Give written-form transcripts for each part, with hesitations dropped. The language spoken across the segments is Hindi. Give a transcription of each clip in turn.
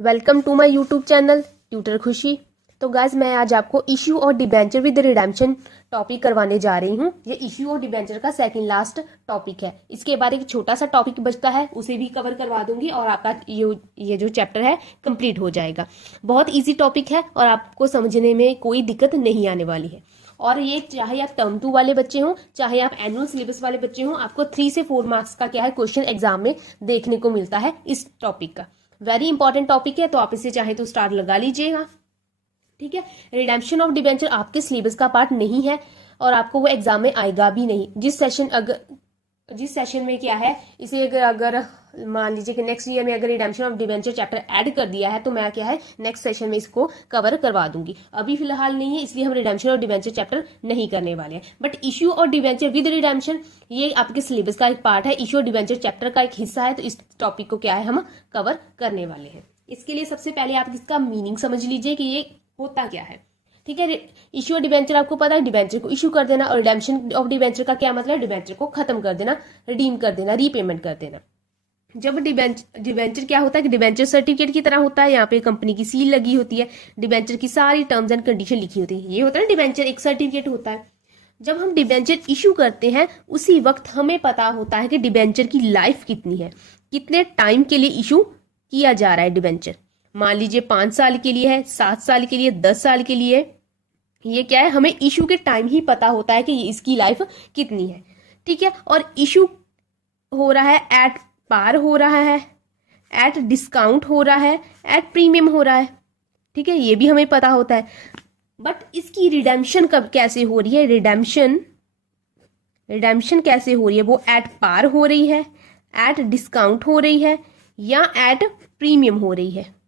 Welcome to my YouTube channel tutor Khushi. तो गाइस मैं आज आपको इश्यू और डिबेंचर विद रिडेम्पशन टॉपिक करवाने जा रही हूँ। ये इश्यू और डिबेंचर का सेकंड लास्ट टॉपिक है। इसके बाद एक छोटा सा टॉपिक बचता है, उसे भी कवर करवा दूंगी और आपका ये जो चैप्टर है कंप्लीट हो जाएगा। बहुत ईजी टॉपिक है और आपको समझने में कोई दिक्कत नहीं आने वाली है। और ये चाहे आप टर्म 2 वाले बच्चे हों, चाहे आप एनुअल सिलेबस वाले बच्चे हों, आपको 3 से 4 मार्क्स का क्या है क्वेश्चन एग्जाम में देखने को मिलता है इस टॉपिक का। वेरी इंपॉर्टेंट टॉपिक है, तो आप इसे चाहे तो स्टार लगा लीजिएगा। ठीक है, रिडेम्पशन ऑफ डिबेंचर आपके सिलेबस का पार्ट नहीं है और आपको वो एग्जाम में आएगा भी नहीं। जिस सेशन में क्या है, इसे अगर मान लीजिए कि नेक्स्ट ईयर में अगर redemption of debenture chapter add कर दिया है तो मैं क्या है नेक्स्ट सेशन में इसको कवर करवा दूंगी। अभी फिलहाल नहीं है, इसलिए हम रिडेम्पशन ऑफ डिबेंचर चैप्टर नहीं करने वाले हैं। बट इश्यू और डिबेंचर विद रिडेम्पशन ये आपके सिलेबस का एक पार्ट है, इश्यू और डिबेंचर चैप्टर का एक हिस्सा है। तो इस टॉपिक को क्या है हम कवर करने वाले हैं। इसके लिए सबसे पहले आप इसका मीनिंग समझ लीजिए कि ये होता क्या है। ठीक है, इश्यू और डिबेंचर आपको पता है, डिबेंचर को इश्यू कर देना, और रिडेम्पशन ऑफ डिबेंचर का क्या मतलब है, डिबेंचर को खत्म कर देना, रिडीम कर देना, रीपेमेंट कर देना। जब डिबेंचर क्या होता है कि डिबेंचर सर्टिफिकेट की तरह होता है, यहाँ पे कंपनी की सील लगी होती है, डिबेंचर की सारी टर्म्स एंड कंडीशन लिखी होती है। ये होता है ना डिबेंचर एक सर्टिफिकेट होता है। जब हम डिबेंचर इशू करते हैं उसी वक्त हमें पता होता है कि डिबेंचर की लाइफ कितनी है, कितने टाइम के लिए इशू किया जा रहा है डिबेंचर। मान लीजिए 5 साल के लिए है, 7 साल के लिए, 10 साल के लिए। ये क्या है, हमें इशू के टाइम ही पता होता है कि इसकी लाइफ कितनी है। ठीक है, और इशू हो रहा है एट पार हो रहा है, एट डिस्काउंट हो रहा है, एट प्रीमियम हो रहा है। ठीक है, ये भी हमें पता होता है। बट इसकी रिडेम्पशन कब कैसे हो रही है, रिडेम्पशन कैसे हो रही है, वो एट पार हो रही है, एट डिस्काउंट हो रही है, या एट प्रीमियम हो रही है।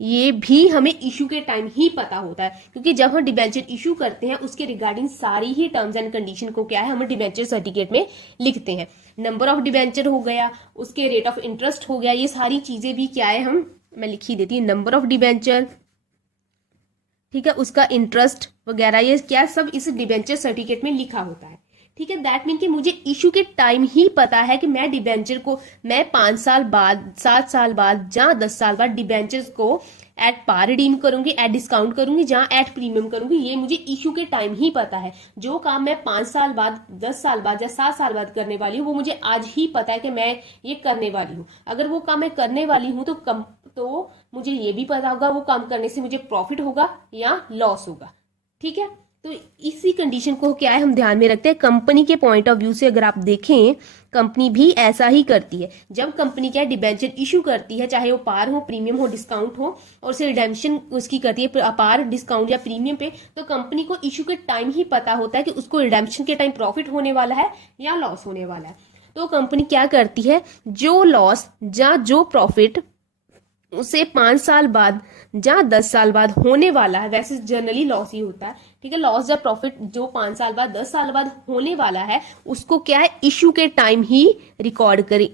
ये भी हमें इशू के टाइम ही पता होता है, क्योंकि जब हम डिबेंचर इशू करते हैं उसके रिगार्डिंग सारी ही टर्म्स एंड कंडीशन को क्या है हम डिबेंचर सर्टिफिकेट में लिखते हैं। नंबर ऑफ डिबेंचर हो गया, उसके रेट ऑफ इंटरेस्ट हो गया, ये सारी चीजें भी क्या है मैं लिख ही देती हूँ। नंबर ऑफ डिबेंचर, ठीक है, उसका इंटरेस्ट वगैरह, ये क्या सब इस डिबेंचर सर्टिफिकेट में लिखा होता है। ठीक है, दैट मीन कि मुझे इशू के टाइम ही पता है कि मैं डिबेंचर को मैं 5 साल बाद, 7 साल बाद, जहां 10 साल बाद डिबेंचर्स को एट पार रिडीम करूंगी, एट डिस्काउंट करूंगी, जहां एट प्रीमियम करूंगी। ये मुझे इशू के टाइम ही पता है। जो काम मैं 5 साल बाद, 10 साल बाद या 7 साल बाद करने वाली हूँ वो मुझे आज ही पता है कि मैं ये करने वाली हूँ। अगर वो काम मैं करने वाली हूँ तो मुझे ये भी पता होगा वो काम करने से मुझे प्रॉफिट होगा या लॉस होगा। ठीक है, तो इसी कंडीशन को क्या है हम ध्यान में रखते हैं। कंपनी के पॉइंट ऑफ व्यू से अगर आप देखें, कंपनी भी ऐसा ही करती है। जब कंपनी क्या है डिबेंचर इशू करती है, चाहे वो पार हो, प्रीमियम हो, डिस्काउंट हो, और उसे रिडेम्पशन उसकी करती है पार, डिस्काउंट या प्रीमियम पे, तो कंपनी को इशू के टाइम ही पता होता है कि उसको रिडेम्पशन के टाइम प्रॉफिट होने वाला है या लॉस होने वाला है। तो कंपनी क्या करती है, जो लॉस या जो प्रॉफिट उसे 5 साल बाद जहां 10 साल बाद होने वाला है, वैसे जनरली लॉस ही होता है। ठीक है, लॉस या प्रॉफिट जो 5 साल बाद, 10 साल बाद होने वाला है, उसको क्या है इशू के टाइम ही रिकॉर्ड करे,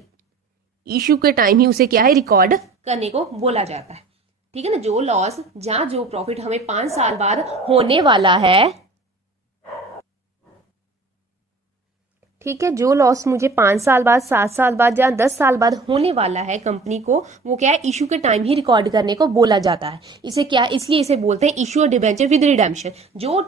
इशू के टाइम ही उसे क्या है रिकॉर्ड करने को बोला जाता है। ठीक है ना, जो लॉस जहां जो प्रॉफिट हमें 5 साल बाद होने वाला है, ठीक है, जो लॉस मुझे 5 साल बाद, 7 साल बाद या 10 साल बाद होने वाला है कंपनी को, वो क्या है इशू के टाइम ही रिकॉर्ड करने को बोला जाता है। इसे क्या, इसलिए इसे बोलते हैं इशू और डिबेंचर विद रिडेम्पशन। जो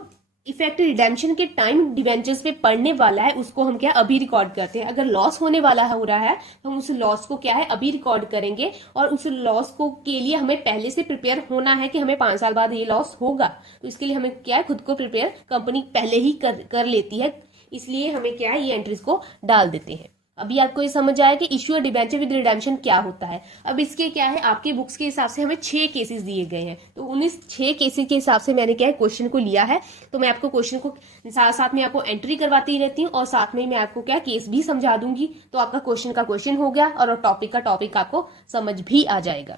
इफेक्ट रिडेम्पशन के टाइम डिबेंचर्स पे पड़ने वाला है उसको हम क्या अभी रिकॉर्ड करते हैं। अगर लॉस होने वाला हो रहा है तो हम उस लॉस को क्या है अभी रिकॉर्ड करेंगे, और उस लॉस को के लिए हमें पहले से प्रिपेयर होना है कि हमें 5 साल बाद ये लॉस होगा। तो इसके लिए हमें क्या है खुद को प्रिपेयर कंपनी पहले ही कर लेती है, इसलिए हमें क्या है ये एंट्रीज को डाल देते हैं। अभी आपको ये समझ आया कि इश्यू और डिबेंचर विद रिडेम्पशन क्या होता है। अब इसके क्या है, आपके बुक्स के हिसाब से हमें 6 केसेस दिए गए हैं, तो उन 6 केसेस के हिसाब से मैंने क्या है क्वेश्चन को लिया है। तो मैं आपको क्वेश्चन को साथ साथ में आपको एंट्री करवाती रहती हूँ, और साथ में मैं आपको क्या केस भी समझा दूंगी। तो आपका क्वेश्चन का क्वेश्चन हो गया और टॉपिक का टॉपिक आपको समझ भी आ जाएगा।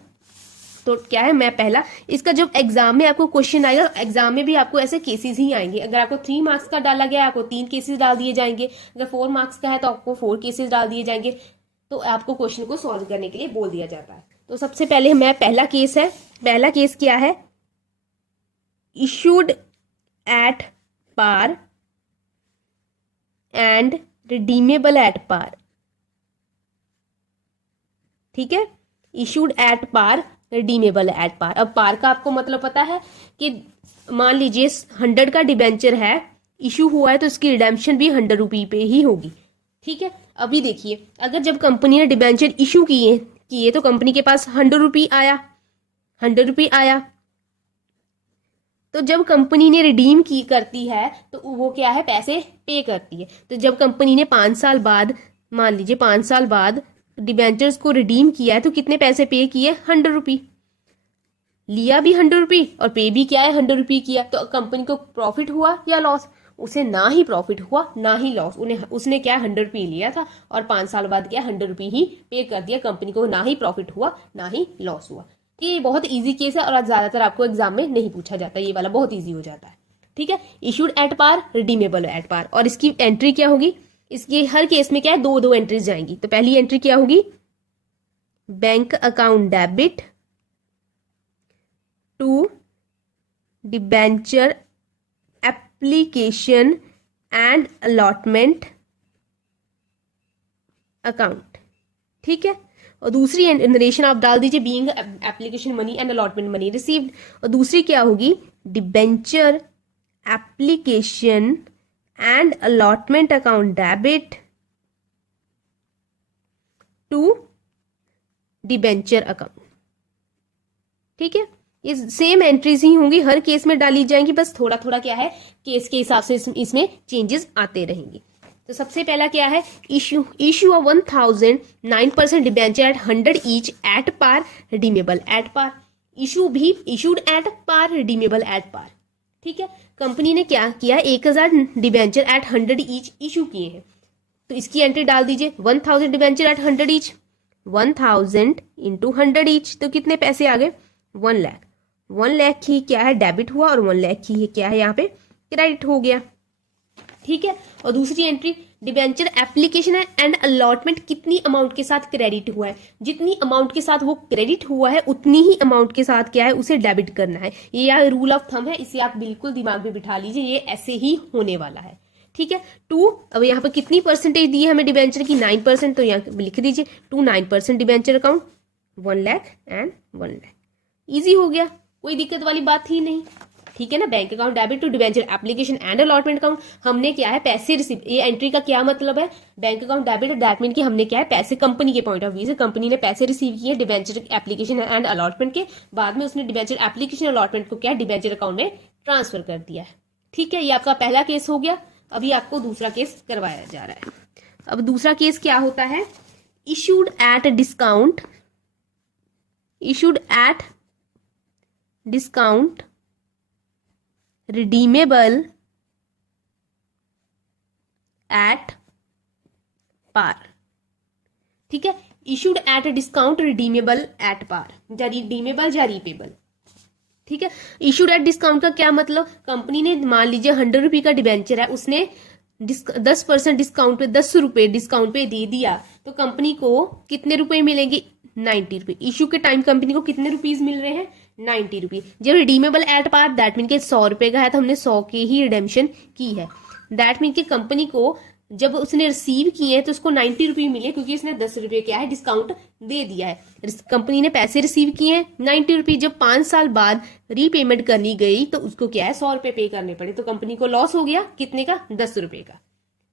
तो क्या है, मैं पहला इसका जब एग्जाम में आपको क्वेश्चन आएगा, एग्जाम में भी आपको ऐसे केसेस ही आएंगे। अगर आपको 3 मार्क्स का डाला गया है आपको 3 केसेस डाल दिए जाएंगे, अगर 4 मार्क्स का है तो आपको 4 केसेस डाल दिए जाएंगे। तो आपको क्वेश्चन को सॉल्व करने के लिए बोल दिया जाता है। तो सबसे पहले मैं पहला केस क्या है, issued at par and redeemable at par. ठीक है, issued at par, redeemable at par. अब पार का आपको मतलब पता है कि मान लीजिए 100 का डिबेंचर है, इशू हुआ है, तो इसकी रिडेम्पशन भी 100 रुपये पे ही होगी। ठीक है, अभी देखिए अगर जब कंपनी ने डिबेंचर इशू किए तो कंपनी के पास 100 रुपये आया, 100 रुपये आया। तो जब कंपनी ने रिडीम करती है तो वो क्या है, पैसे पे करती है। तो जब कंपनी ने 5 साल बाद, मान लीजिए 5 साल बाद डिबेंचर्स को रिडीम किया है तो कितने पैसे पे किए, 100 रुपये। लिया भी 100 रुपये और पे भी क्या है, 100 रुपये किया। तो कंपनी को प्रॉफिट हुआ या लॉस? उसे ना ही प्रॉफिट हुआ ना ही लॉस। उसने क्या 100 रुपये लिया था और 5 साल बाद क्या 100 रुपये ही पे कर दिया। कंपनी को ना ही प्रॉफिट हुआ ना ही लॉस हुआ। ये बहुत इजी केस है और आज ज्यादातर आपको एग्जाम में नहीं पूछा जाता, ये वाला बहुत इजी हो जाता है। ठीक है, issued at par, redeemable at par. और इसकी एंट्री क्या होगी, इसके हर केस में क्या है, दो एंट्रीज जाएंगी। तो पहली एंट्री क्या होगी, bank account debit to debenture application and allotment account. ठीक है, और दूसरी नरेशन आप डाल दीजिए, being application money and allotment money received. और दूसरी क्या होगी, debenture application and allotment account debit to debenture account. ठीक है, ये सेम एंट्रीज ही होंगी, हर केस में डाली जाएंगी, बस थोड़ा थोड़ा क्या है केस के हिसाब से इसमें चेंजेस आते रहेंगे। तो सबसे पहला क्या है, issue of 1000 9% debenture at 100 each at par, redeemable at par. Issue भी issued at par, redeemable at par. ठीक है, कंपनी ने क्या किया, 1000 डिबेंचर एट 100 ईच इशू किए हैं। तो इसकी एंट्री डाल दीजिए, 1000 debenture at 100 each, 1000 into 100 each, तो कितने पैसे आ गए, 1 लाख। 1 लाख ही क्या है डेबिट हुआ और 1 लाख ही क्या है यहाँ पे क्रेडिट हो गया। ठीक है, और दूसरी entry, debenture application and allotment कितनी अमाउंट के साथ क्रेडिट हुआ है, जितनी अमाउंट के साथ वो क्रेडिट हुआ है उतनी ही अमाउंट के साथ क्या है उसे डेबिट करना है। ये रूल ऑफ थंब है, इसे आप बिल्कुल दिमाग में बिठा लीजिए, ये ऐसे ही होने वाला है। ठीक है, 2, अब यहाँ पर कितनी परसेंटेज दी है हमें डिबेंचर की, 9%। तो यहाँ लिख दीजिए 2 9% debenture account, 1 lakh and 1 lakh. Easy हो गया, कोई दिक्कत वाली बात ही नहीं। ठीक है ना, bank account debit to debenture application and allotment account. हमने क्या है पैसे रिसीव, ये एंट्री का क्या मतलब है, bank account debit that mean कि हमने क्या है पैसे, कंपनी के पॉइंट ऑफ व्यू से कंपनी ने पैसे रिसीव किए डिबेंचर एप्लीकेशन एंड अलॉटमेंट के, बाद में उसने डिबेंचर एप्लीकेशन अलॉटमेंट को क्या डिबेंचर अकाउंट में ट्रांसफर कर दिया है। ठीक है, ये आपका पहला केस हो गया। अभी आपको दूसरा केस करवाया जा रहा है। अब दूसरा केस क्या होता है, issued at discount, issued at discount redeemable at par. ठीक है, issued at discount redeemable at par, या रिडीमेबल या रिपेबल। ठीक है, इशूड एट डिस्काउंट का क्या मतलब, कंपनी ने मान लीजिए 100 रुपये का डिबेंचर है, उसने 10% डिस्काउंट पे 10 रुपए डिस्काउंट पे दे दिया, तो कंपनी को कितने रुपए मिलेंगे, 90 रुपये। इशू के टाइम कंपनी को कितने रुपीज मिल रहे हैं, 90 रुपये। जब redeemable at par that mean के 100 रुपए का है तो हमने 100 के ही रिडेम्पशन की है। दैट मीन कि कंपनी को जब उसने रिसीव किए तो उसको 90 रुपये मिले, क्योंकि इसने 10 रुपये क्या है डिस्काउंट दे दिया है। कंपनी ने पैसे रिसीव किए हैं 90 रुपये, जब 5 साल बाद रीपेमेंट करनी गई तो उसको क्या है 100 रुपये पे करने पड़े, तो कंपनी को लॉस हो गया कितने का, 10 रुपये का।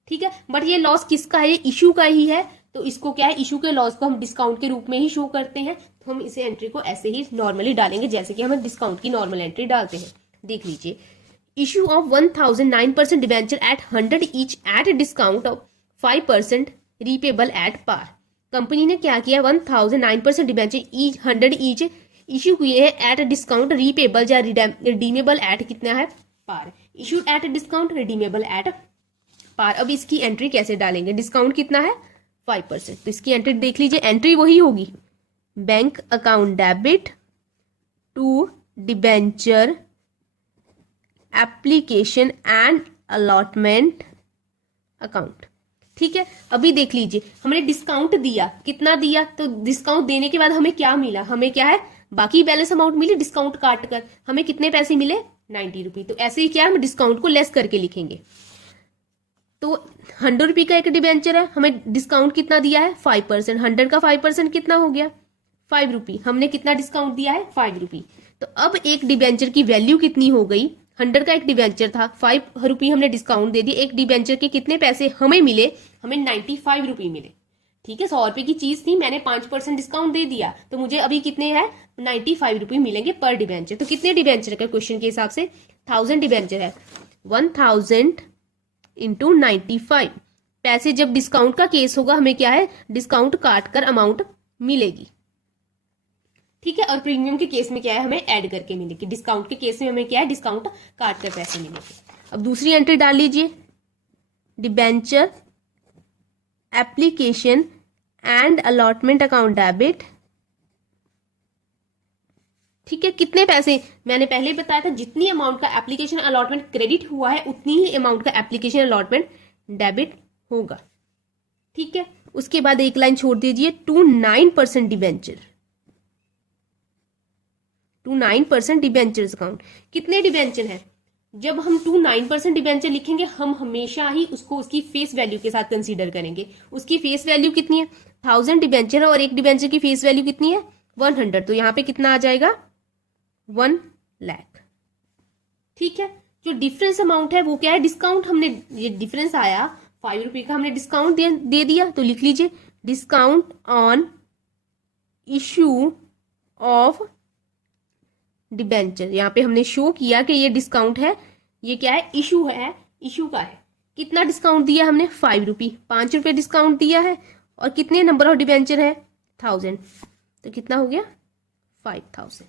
ठीक है, बट ये लॉस किसका है, ये इशू का ही है, तो इसको क्या है इशू के लॉस को हम डिस्काउंट के रूप में ही शो करते हैं। तो हम इसे एंट्री को ऐसे ही नॉर्मली डालेंगे जैसे कि हम डिस्काउंट की नॉर्मल एंट्री डालते हैं। देख लीजिए, issue of 1000 9% debenture at 100 each at discount of 5% repayable at par. Company ने क्या किया, 1000 9% डिबेंचर 100 ईच इशू किए हैं एट डिस्काउंट रीपेबल या रिडीमेबल एट कितना है, par. Issued at discount, redeemable at par. अब इसकी एंट्री कैसे डालेंगे, डिस्काउंट कितना है 5%, तो इसकी एंट्री देख लीजिए, एंट्री वही होगी, bank account debit to debenture application and allotment account. ठीक है, अभी देख लीजिए, हमने डिस्काउंट दिया, कितना दिया, तो डिस्काउंट देने के बाद हमें क्या मिला, हमें क्या है बाकी बैलेंस अमाउंट मिली डिस्काउंट काट कर, हमें कितने पैसे मिले 90 रुपये। तो ऐसे ही क्या हम डिस्काउंट को लेस करके लिखेंगे। तो 100 रुपये का एक डिबेंचर है, हमें डिस्काउंट कितना दिया है 5%, 100 का 5% कितना हो गया ₹5। हमने कितना डिस्काउंट दिया है? ₹5। तो अब एक डिबेंचर की वैल्यू कितनी हो गई? 100 का एक डिबेंचर था, ₹5 हमने डिस्काउंट दे दिए। एक डिबेंचर के कितने पैसे हमें मिले? हमें ₹95 मिले। ठीक है, ₹100 की चीज थी, मैंने 5% डिस्काउंट दे दिया, तो मुझे अभी कितने हैं? ₹95 मिलेंगे पर डिबेंचर। तो कितने डिबेंचर का क्वेश्चन के हिसाब से? 1000 डिबेंचर है, 1000 इंटू 95। पैसे जब डिस्काउंट का केस होगा हमें क्या है? डिस्काउंट काट कर अमाउंट मिलेगी। ठीक है, और प्रीमियम के केस में क्या है? हमें ऐड करके मिलेगी। डिस्काउंट के केस में हमें क्या है? डिस्काउंट काट कर पैसे मिलेंगे। अब दूसरी एंट्री डाल लीजिए, debenture application and allotment account debit. ठीक है, कितने पैसे? मैंने पहले ही बताया था, जितनी अमाउंट का एप्लीकेशन अलॉटमेंट क्रेडिट हुआ है उतनी ही अमाउंट का एप्लीकेशन अलॉटमेंट डेबिट होगा। ठीक है, उसके बाद एक लाइन छोड़ दीजिए, to 9% debenture, to 9% debenture account. कितने डिबेंचर हैं? जब हम 9% डिबेंचर लिखेंगे हम हमेशा ही उसको उसकी फेस वैल्यू के साथ कंसीडर करेंगे। उसकी फेस वैल्यू कितनी है? 1000 डिबेंचर है और एक डिबेंचर की फेस वैल्यू कितनी है? 100। तो यहां पे कितना आ जाएगा? 1 लाख। ठीक है, जो डिफरेंस अमाउंट है वो क्या है? डिस्काउंट हमने, ये डिफरेंस आया ₹5 का, हमने डिस्काउंट दे दिया, तो लिख लीजिए discount on issue of debenture. यहाँ पे हमने शो किया कि ये डिस्काउंट है, ये क्या है? इशू है, इशू का है। कितना डिस्काउंट दिया हमने? ₹5, ₹5 डिस्काउंट दिया है। और कितने नंबर ऑफ डिबेंचर है? 1000, तो कितना हो गया? 5000।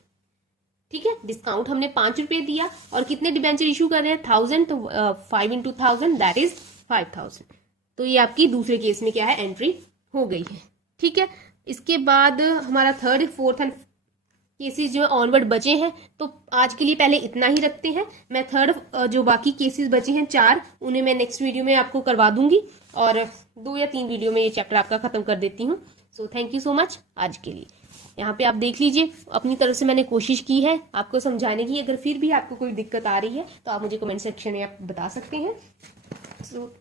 ठीक है, डिस्काउंट हमने ₹5 दिया और कितने डिबेंचर इशू कर रहे हैं? 1000, तो 5 इंटू 1000 दैट इज 5000। तो ये आपकी दूसरे केस में क्या है? एंट्री हो गई है। ठीक है, इसके बाद हमारा थर्ड, फोर्थ एंड केसेस जो ऑनवर्ड बचे हैं, तो आज के लिए पहले इतना ही रखते हैं। मैं थर्ड, जो बाकी केसेस बचे हैं 4, उन्हें मैं नेक्स्ट वीडियो में आपको करवा दूंगी और 2 या 3 वीडियो में ये चैप्टर आपका खत्म कर देती हूँ। So thank you so much आज के लिए। यहाँ पे आप देख लीजिए, अपनी तरफ से मैंने कोशिश की है आपको समझाने की। अगर फिर भी आपको कोई दिक्कत आ रही है तो आप मुझे कमेंट सेक्शन में आप बता सकते हैं। सो